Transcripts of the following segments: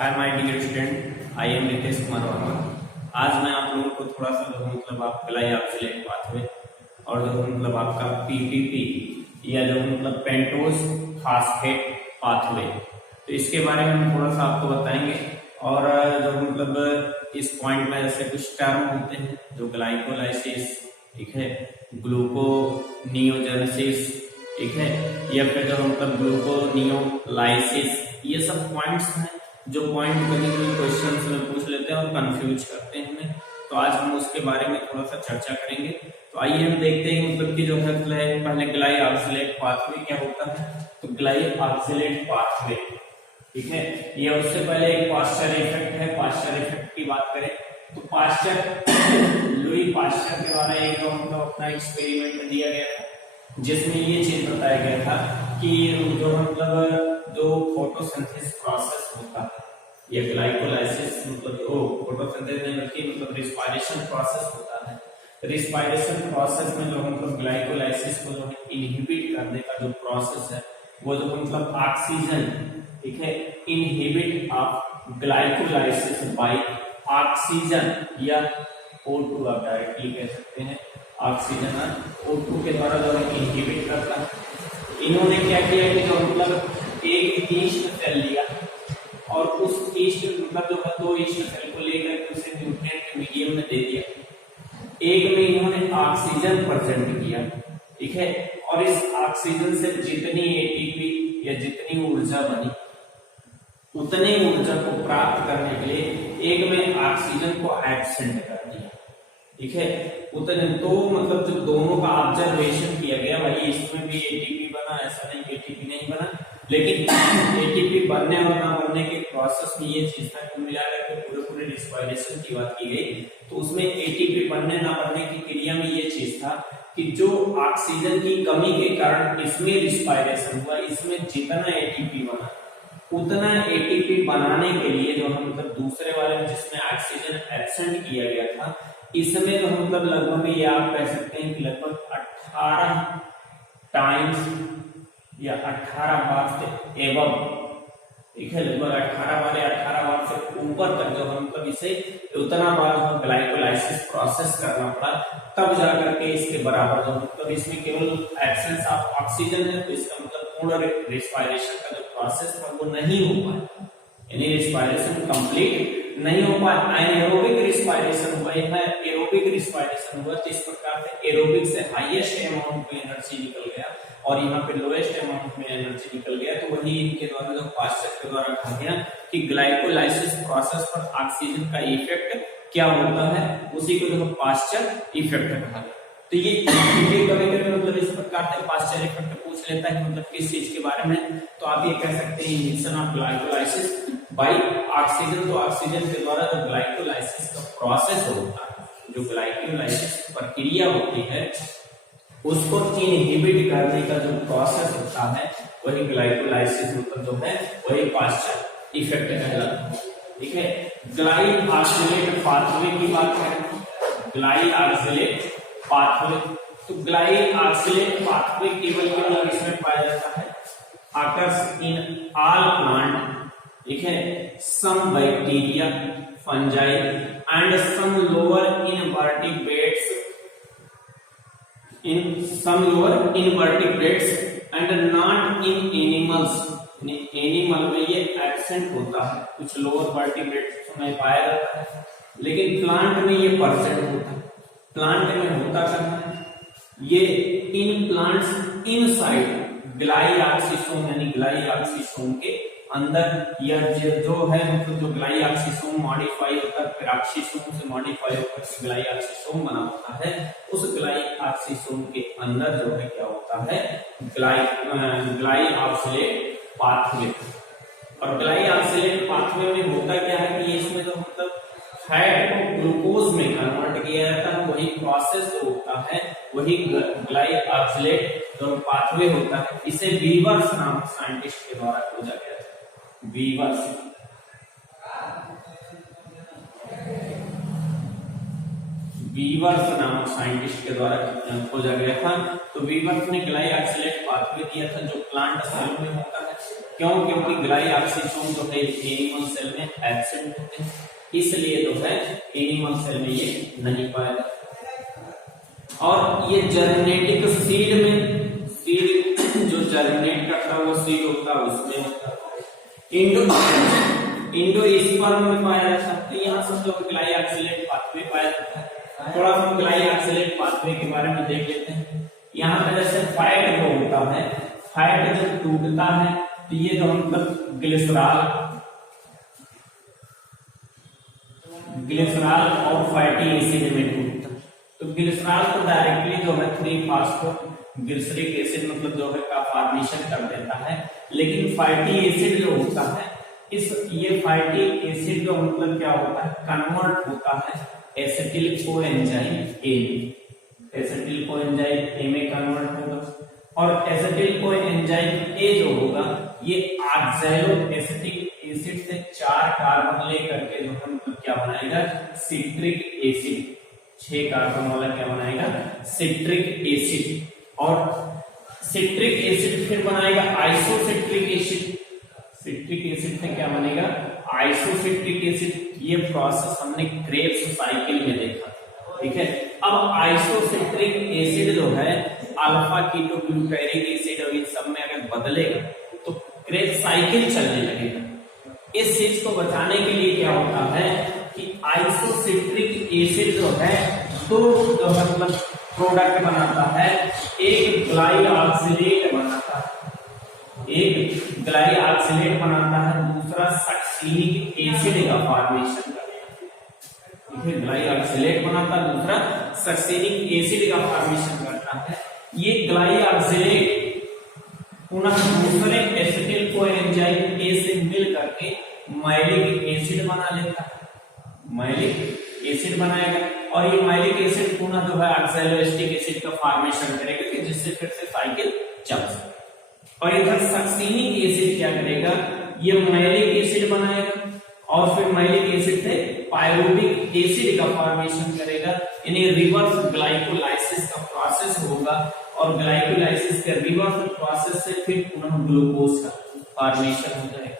Hi my dear student, I am Nitesh Kumar Verma. आज मैं आप लोगों को थोड़ा सा आप ग्लाई ऑक्सिलेट पाथवे और आपका पीपीपी या पेंटोज फास्फेट पाथवे, तो इसके बारे में हम थोड़ा सा आपको बताएंगे। और इस पॉइंट में जैसे कुछ टर्म होते हैं जो ग्लाइकोलाइसिस, ठीक है, ग्लूकोनियोजेनेसिस, ठीक है, या फिर ग्लूकोनियोलाइसिस, ये सब पॉइंट्स हैं जो पॉइंट कभी कभी क्वेश्चन में पूछ लेते हैं और कंफ्यूज करते हैं हमें। तो आज हम उसके बारे में थोड़ा सा चर्चा करेंगे। तो आइए हम देखते हैं कि जो है पहले ग्लाई ऑक्सिलेट पाथवे क्या होता है। तो ग्लाई ऑक्सिलेट पाथवे, ठीक है, ये उससे पहले एक पास्चर इफेक्ट है। पास्चर इफेक्ट की बात करें तो पास्चर लुई पास्चर के द्वारा एक अपना एक्सपेरिमेंट दिया गया था, जिसमें ये चीज बताया गया था कि जो फोटोसिंथेसिस प्रोसेस होता है, ये ग्लाइकोलाइसिस फोटोसिंथेसिस नहीं बल्कि रिस्पायरेशन प्रोसेस होता है। रिस्पायरेशन प्रोसेस में जो ग्लाइकोलाइसिस को जो इनहिबिट करने का जो प्रोसेस है वो जो ऑक्सीजन, ठीक है, inhibit of glycolysis by oxygen या O2 आप डायरेक्टली कह सकते हैं, ऑक्सीजन O2 के द्वारा जो इनहिबिट करता है। इन्होंने क्या किया कि जो एक ईस्ट सेल लिया और उस ईस्ट दो ईस्ट सेल को लेकर उसे न्यूट्रिएंट के मीडियम में दे दिया। एक में इन्होंने ऑक्सीजन प्रेजेंट किया, ठीक है, और इस ऑक्सीजन से जितनी एटीपी या जितनी ऊर्जा बनी उतनी ऊर्जा को प्राप्त करने के लिए एक में ऑक्सीजन को एब्सेंट कर दिया, ठीक है। उतने तो जो दोनों का ऑब्जर्वेशन किया गया, भाई इसमें भी एटीपी बना, ऐसा नहीं कि एटीपी नहीं बना, लेकिन एटीपी बनने और ना बनने के प्रोसेस में ये चीज था कि मिलाकर के पूरे रिस्पायरेशन की बात की गई। तो उसमें एटीपी बनने ना बनने की क्रिया में ये चीज था कि जो ऑक्सीजन की कमी के कारण इसमें रिस्पायरेशन हुआ, इसमें जितना एटीपी बना उतना एटीपी बनाने के लिए जो दूसरे वाले में जिसमें ऑक्सीजन एब्सेंट किया गया था, इसमें तो लगभग ये आप कह सकते हैं कि लगभग 18 टाइम्स या 18 बार से एवं, ठीक है, लगभग 18 बार से ऊपर तक जो इसे उतना बार ग्लाइकोलाइसिस प्रोसेस करना पड़ा, तब जाकर के इसके बराबर जो इसमें केवल एब्सेंस ऑफ ऑक्सीजन है, तो इसका पूर्ण रिस्पायरेशन का जो प्रोसेस था वो नहीं हो पाया, यानी रिस्पायरेशन कंप्लीट नहीं हो पाया। एनारोबिक रिस्पायरेशन हुआ है, एरोबिक रिस्पायरेशन हुआ, जिस प्रकार से एरोबिक से हाईएस्ट अमाउंट में एनर्जी निकल गया और यहाँ पे लोएस्ट अमाउंट में एनर्जी निकल गया। तो वही इनके द्वारा जो पास्चर के द्वारा कहा गया कि ग्लाइकोलाइसिस प्रोसेस पर ऑक्सीजन का इफेक्ट क्या होता है, उसी को जो पास्चर इफेक्ट कहा गया। तो ये कभी इस प्रकार से पास्चर इफेक्ट पूछ लेता है किस चीज के बारे में। तो आप ये कह सकते हैं इन्हिबिशन ऑफ ग्लाइकोलाइसिस बाय ऑक्सीजन। तो ऑक्सीजन के द्वारा जो ग्लाइकोलाइसिस का प्रोसेस होता है, जो ग्लाइकोलाइसिस प्रक्रिया होती है, उसको इनहिबिट करने का जो प्रोसेस होता है वही ग्लाइकोलाइसिस जो है वही पास्चर इफेक्ट कहलाता है, ठीक है। ग्लाई ऑक्सिलेट पाथवे की बात करें, ग्लाई ऑक्सिलेट पाथवे, तो ग्लाई ऑक्सिलेट पाथवे केवल इसमें पाया जाता है occurs in all plant, ठीक है, some bacteria, fungi and some lower invertebrates and not in animals। Animal में ये एब्सेंट होता है, कुछ लोअर वर्टिब्रेट्स में पाया जाता है, लेकिन प्लांट में ये प्रेजेंट होता है। प्लांट में होता क्या है, ये इन प्लांट्स इनसाइड ग्लाइऑक्सिसोम, यानी ग्लाइऑक्सिसोम के अंदर यह जो है जो ग्लाइऑक्सिसोम मॉडिफाई होकर पेरोक्सिसोम से मॉडिफाई होकर ग्लाइऑक्सिसोम बना होता है, उस ग्लाइऑक्सिसोम के अंदर जो है क्या होता है ग्लाइऑक्सिलेट पाथवे। और ग्लाइऑक्सिलेट पाथवे में होता क्या है कि इसमें जो फैट को ग्लूकोज में कन्वर्ट किया जाता है, वही प्रोसेस जो होता है वही ग्लाइऑक्सिलेट जो पाथवे होता है। इसे वीवर्स नामक साइंटिस्ट के द्वारा खोजा गया था। वीवर्स नामक साइंटिस्ट के द्वारा खोजा गया था। तो वीवर्स ने ग्लाइऑक्सिलेट पाथवे दिया था जो प्लांट सेल में होता है। क्यों? क्योंकि ग्लाइऑक्सीजोन जो है एनिमल सेल में एब्सेंट होते हैं, इसलिए जो है एनिमल सेल में ये नहीं पाया जाता। और ये जर्मिनेटिक सीड में, सीड जो जर्मिनेट करता है वो सीड होता है उसमें होता है। इंडोस्पर्म में पाया जाता है। तो यहाँ सब जो ग्लाइऑक्सिलेट पाथवे पाया जाता है। थोड़ा हम ग्लाइऑक्सिलेट पाथवे के बारे में देख लेते हैं। यहाँ पे जैसे फैट जो होता है, फैट जब टूटता है तो ये जो मतलब ग्लिसरॉल और फैटी एसिड में टूटता है। तो ग्लिसरॉल तो डायरेक्टली जो है 3-फॉस्फोग्लिसरिक एसिड मतलब जो है का फॉर्मेशन कर देता है, लेकिन फैटी एसिड जो होता है ये फैटी एसिड जो मतलब क्या होता है, कन्वर्ट होता है एसिटिल कोएंजाइम ए में। एसिटिल कोएंजाइम ए में कन्वर्ट होगा और एसिटिल कोएंजाइम ए जो होगा ये ऑक्सैलो एसिटिक एसिड से 4 कार्बन लेकर के जो है मतलब क्या बनाएगा, सिट्रिक एसिड। 6 कार्बन वाला क्या बनाएगा, सिट्रिक एसिड। और सिट्रिक एसिड फिर बनाएगा आइसोसिट्रिक एसिड। सिट्रिक एसिड से क्या बनेगा, आइसोसिट्रिक एसिड। ये प्रोसेस हमने क्रेब्स साइकिल में देखा, ठीक है। अब आइसोसिट्रिक एसिड जो है अल्फा कीटोग्लूटारिक एसिड और इन सब में अगर बदलेगा तो क्रेब्स साइकिल चलने लगेगा। इस चीज को बचाने के लिए क्या होता है कि आइसोसिट्रिक एसिड जो है दो जो मतलब प्रोडक्ट बनाता है, एक ग्लाइऑक्सिलेट बनाता है, एक ग्लाइऑक्सिलेट बनाता है, दूसरा सक्सिनिक एसिड का फॉर्मेशन करता है। ग्लाइऑक्सिलेट बनाता है, दूसरा सक्सिनिक एसिड का फॉर्मेशन करता है। ये ग्लाइऑक्सिलेट पुनः दूसरे एसिटिल कोएंजाइम ए से मिल करके मैलिक एसिड बना लेता है, मैलिक एसिड बनाएगा और ये मैलिक एसिड पुनः जो है ऑक्सैलोएस्टिक एसिड का फॉर्मेशन करेगा कि जिससे फिर से साइकिल चल सके। और इधर सक्सिनिक एसिड क्या करेगा, ये मैलिक एसिड बनाएगा और फिर मैलिक एसिड से पायरुविक एसिड का फॉर्मेशन करेगा। यानी रिवर्स ग्लाइकोलाइसिस का प्रोसेस होगा और ग्लाइकोलाइसिस के रिवर्स प्रोसेस से फिर पुनः ग्लूकोज का फॉर्मेशन हो जाएगा।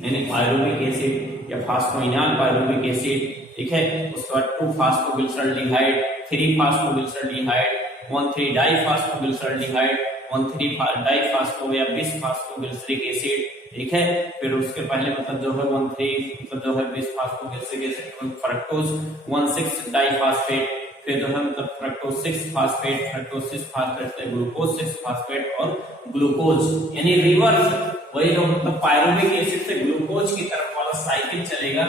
यानी पायरुविक एसिड या फास्फोइनॉल पायरुविक एसिड, ठीक है। उसके बाद 2-फॉस्फोग्लिसरॉल्डिहाइड, 3-फॉस्फोग्लिसरॉल्डिहाइड, 1,3-डाइफॉस्फोग्लिसरॉल्डिहाइड, 1,3-डाइफॉस्फो या बिसफॉस्फोग्लिसरिक एसिड, ठीक है। फिर उसके पहले मतलब जो है 1,3 मतलब जो है बिसफॉस्फोग्लिसरिक एसिड, फ्रक्टोज 1,6-डाइफॉस्फेट, फिर जो है मतलब फ्रक्टोज 6-फॉस्फेट, फ्रक्टोज 6-फॉस्फेट से ग्लूकोज 6-फॉस्फेट और ग्लूकोज। यानी रिवर्स वही जो मतलब पायरुविक एसिड से ग्लूकोज की तरफ वाला साइकिल चलेगा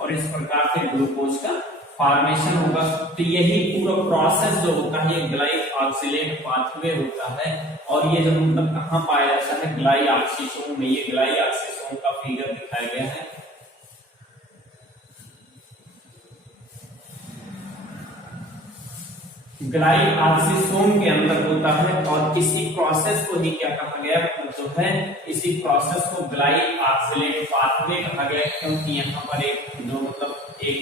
और इस प्रकार से ग्लूकोज का फॉर्मेशन होगा। तो यही पूरा प्रोसेस जो होता है ये ग्लाइऑक्सिलेट पाथवे होता है और ये जो मतलब कहाँ पाया जाता है, ग्लाइऑक्सीसोम में। ये ग्लाइऑक्सीसोम का फिगर दिखाया गया है। ग्लाइऑक्सीसोम के अंदर होता है और इसी प्रोसेस को ही क्या कहा गया, जो है इसी प्रोसेस को ग्लाइऑक्सिलेट पाथवे कहा गया, क्योंकि यहाँ पर एक जो मतलब एक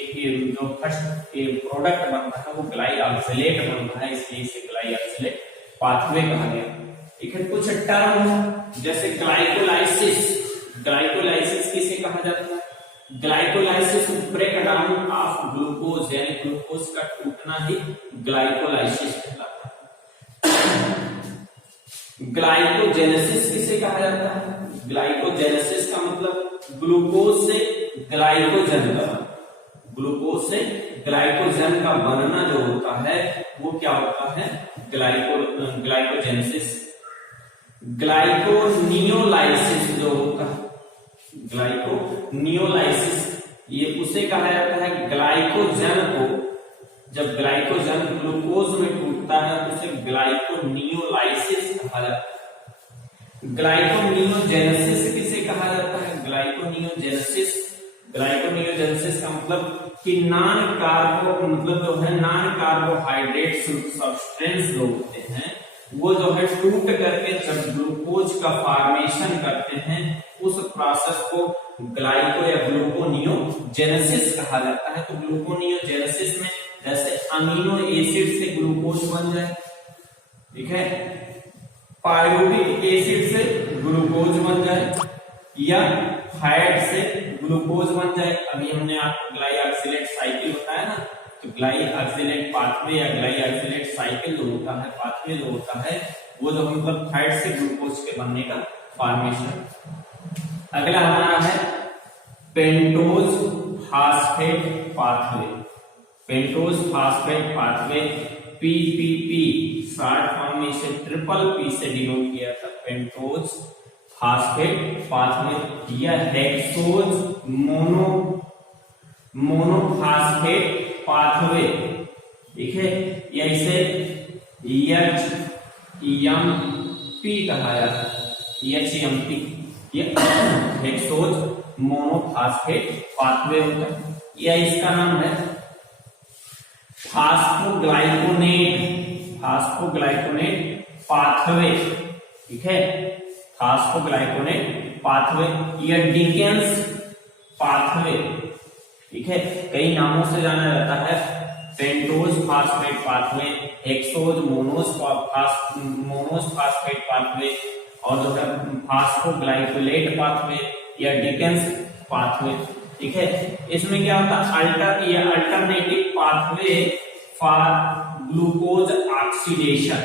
जो फर्स्ट प्रोडक्ट बनता है वो ग्लाइऑक्सिलेट बनता है, इसलिए इसे ग्लाइऑक्सिलेट पाथवे कहा गया, ठीक है। कुछ टर्म जैसे ग्लाइकोलाइसिस, ग्लाइकोलाइसिस किसे कहा जाता है, glycolysis break down of glucose, यानी ग्लूकोज का टूटना ही ग्लाइकोलाइसिस कहलाता है। ग्लाइकोजेनेसिस किसे कहा जाता है, ग्लाइकोजेनेसिस का मतलब ग्लूकोज से ग्लाइकोजन का, ग्लूकोज से ग्लाइकोजन का बनना जो होता है वो क्या होता है, ग्लाइकोजेनेसिस। ग्लाइकोनियोलाइसिस जो होता है, ग्लाइकोनियोलाइसिस ये उसे कहा जाता है ग्लाइकोजन को, जब ग्लाइकोजन ग्लूकोज में टूटता है तो उसे ग्लाइकोनियोलाइसिस कहा जाता है। ग्लाइकोनियोजेनेसिस किसे कहा जाता है, ग्लाइकोनियोजेनेसिस, ग्लाइकोनियोजेनेसिस का मतलब कि नॉन कार्बो मतलब जो है नॉन कार्बोहाइड्रेट सब्सटेंस जो होते हैं वो जो है टूट करके जब ग्लूकोज का फॉर्मेशन करते हैं उस प्रोसेस को ग्लाइको या ग्लूकोनियोजेनेसिस कहा जाता है। तो ग्लूकोनियोजेनेसिस में जैसे अमीनो एसिड से ग्लूकोज बन जाए, ठीक है, पायरुविक एसिड से ग्लूकोज बन जाए या फैट से ग्लूकोज बन जाए। अभी हमने आपको ग्लाइऑक्सिलेट साइकिल बताया ना, तो ग्लाइऑक्सिलेट पाथवे या ग्लाइऑक्सिलेट साइकिल जो होता है, पाथवे जो होता है, वो जो मतलब फैट से ग्लूकोज के बनने का फॉर्मेशन। अगला हमारा है pentose phosphate pathway. Pentose phosphate pathway PPP short form में इसे ट्रिपल पी से डिनोट किया था, पेंटोज फास्फेट पाथवे या हेक्सोज मोनोफास्फेट पाथवे। ठीक है, या इसे एचएमपी कहा जाता है, एचएमपी ये हेक्सोज मोनोफास्फेट पाथवे होता है, या इसका नाम है फास्फोग्लाइकोनेट पाथवे। ठीक है, फास्फोग्लाइकोनेट पाथवे या डिकेंस पाथवे। ठीक है, कई नामों से जाना जाता है, pentose phosphate pathway, hexose monose phosphate pathway, और जो है फास्फोग्लाइकोलेट पाथवे या डिकेंस पाथवे। ठीक है, इसमें क्या होता है, alternative pathway for glucose oxidation.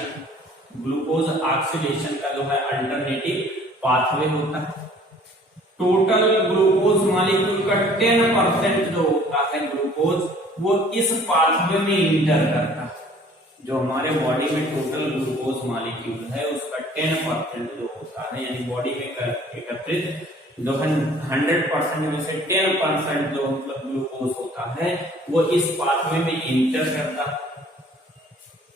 Glucose oxidation का जो है अल्टरनेटिव पाथवे होता है। टोटल ग्लूकोज मॉलिक्यूल का 10% जो होता है ग्लूकोज, वो इस पाथवे में इंटर करता है। जो हमारे बॉडी में टोटल ग्लूकोज मॉलिक्यूल है उसका 10% जो होता है, यानी बॉडी में एकत्रित जो 100% में से 10% जो मतलब ग्लूकोज होता है वो इस पाथवे में इंटर करता है।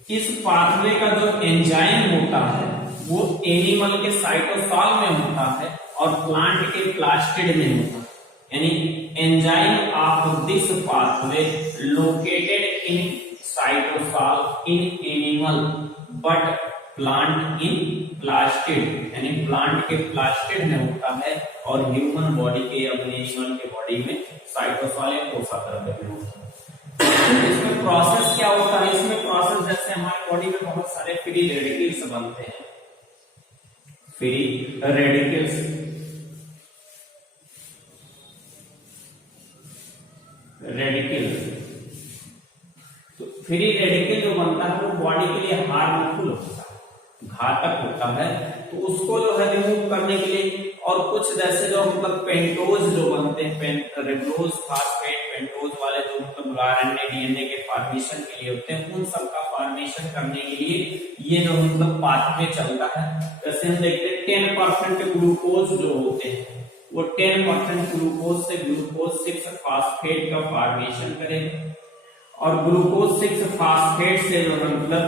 इस पाथवे का जो एंजाइम होता है वो एनिमल के साइटोसॉल में होता है और प्लांट के प्लास्टिड में होता है। यानी enzyme of this pathway located in cytosol in animal but plant in plastid, यानी प्लांट के प्लास्टिड में होता है और ह्यूमन बॉडी के अपने एनिमल के बॉडी में साइटोसॉल या कोशिका द्रव्य में होता है। इसमें प्रोसेस क्या होता है, इसमें प्रोसेस जैसे हमारी बॉडी में बहुत सारे फ्री रेडिकल्स बनते हैं, फ्री रेडिकल्स, तो फ्री रेडिकल जो बनता है वो बॉडी के लिए हार्मफुल होता है, घातक होता है, तो उसको जो है रिमूव करने के लिए, और कुछ जैसे जो मतलब पेंटोज जो बनते हैं, रिबोज फास्फेट पेंटोज वाले जो मतलब आरएनए डीएनए के फॉर्मेशन के लिए होते हैं, उन सब का फॉर्मेशन करने के लिए ये जो मतलब पाथवे चलता है। जैसे हम देखते हैं 10% ग्लूकोज जो होते हैं वो 10% ग्लूकोज से ग्लूकोज 6 फास्फेट का फॉर्मेशन करेगा, और ग्लूकोज 6 फास्फेट से जो मतलब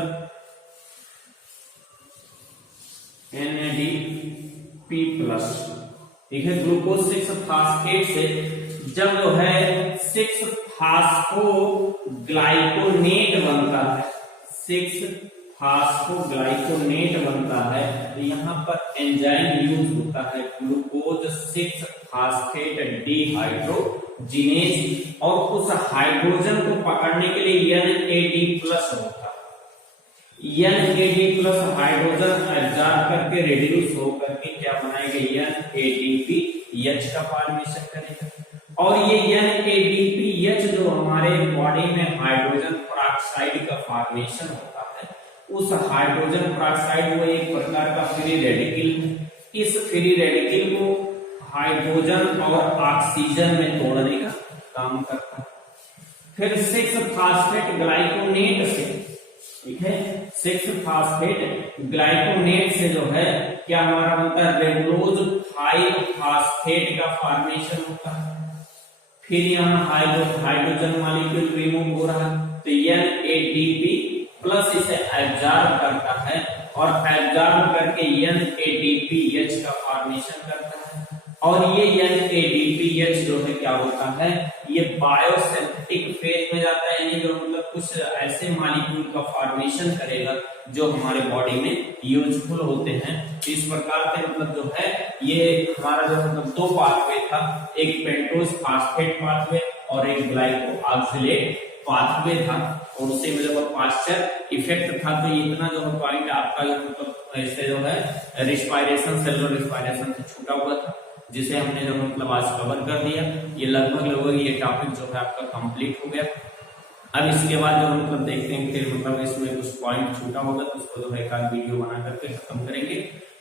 NADP+, ठीक है, ग्लूकोज 6 फास्फेट से जब जो है 6 फास्फोग्लाइकोनेट बनता है, 6 फास्फोग्लाइकोनेट बनता है, तो यहाँ पर एंजाइम यूज होता है ग्लूकोज 6 फास्फेट डिहाइड्रोजिनेज, और उस हाइड्रोजन को पकड़ने के लिए NAD+ होता है। NAD+ हाइड्रोजन एब्जॉर्ब करके रिड्यूस होकर के क्या बनाएगा, NADPH का फॉर्मेशन करेगा, और ये NADPH जो हमारे बॉडी में हाइड्रोजन पेरोक्साइड का फॉर्मेशन होता है, उस हाइड्रोजन पेरोक्साइड वो एक प्रकार का फ्री रेडिकल है। इस फ्री रेडिकल को हाइड्रोजन और ऑक्सीजन में तोड़ने का काम करता है। फिर 6 फास्फेट ग्लाइकोनेट से, ठीक है, 6 फास्फेट ग्लाइकोनेट से जो है क्या हमारा होता है, रेबोज 5 फास्फेट का फॉर्मेशन होता है। फिर यहाँ हाइड्रोजन मॉलिक्यूल रिमूव हो रहा है, तो NADP+ इसे एब्जॉर्ब करता है और एब्जॉर्ब करके NADPH का फॉर्मेशन करता है, और ये NADPH जो है क्या होता है, ये बायोसिंथेटिक फेज में जाता है, यानी जो मतलब कुछ ऐसे मॉलिक्यूल का फॉर्मेशन करेगा जो हमारे बॉडी में यूजफुल होते हैं। तो इस प्रकार से मतलब जो है ये हमारा जो मतलब 2 पाथवे था, एक पेंटोज फास्फेट पाथवे और एक ग्लाइको ऑक्सिलेट पाथवे था और उससे मतलब पास्चर इफेक्ट था। तो इतना जो है पॉइंट आपका जो मतलब ऐसे जो है रिस्पायरेशन, सेलुलर रिस्पायरेशन से छूटा हुआ था, जिसे हमने जो मतलब आज कवर कर दिया। ये लगभग ये टॉपिक जो है आपका कंप्लीट हो गया। अब इसके बाद जो मतलब देखते हैं फिर मतलब इसमें कुछ पॉइंट छूटा होगा तो उसको जो है एक आध वीडियो बना करके खत्म करेंगे।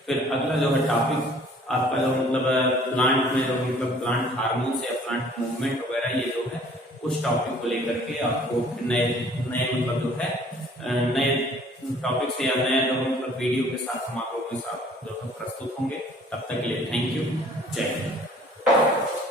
फिर अगला जो है टॉपिक आपका जो मतलब प्लांट में जो मतलब प्लांट हार्मोन्स या प्लांट मूवमेंट वगैरह ये जो है उस टॉपिक को लेकर के आपको नए नए मतलब जो है नए टॉपिक से या नए जो मतलब वीडियो के साथ हम आपके साथ जो है प्रस्तुत होंगे। तब तक के लिए थैंक यू, जय हिंद।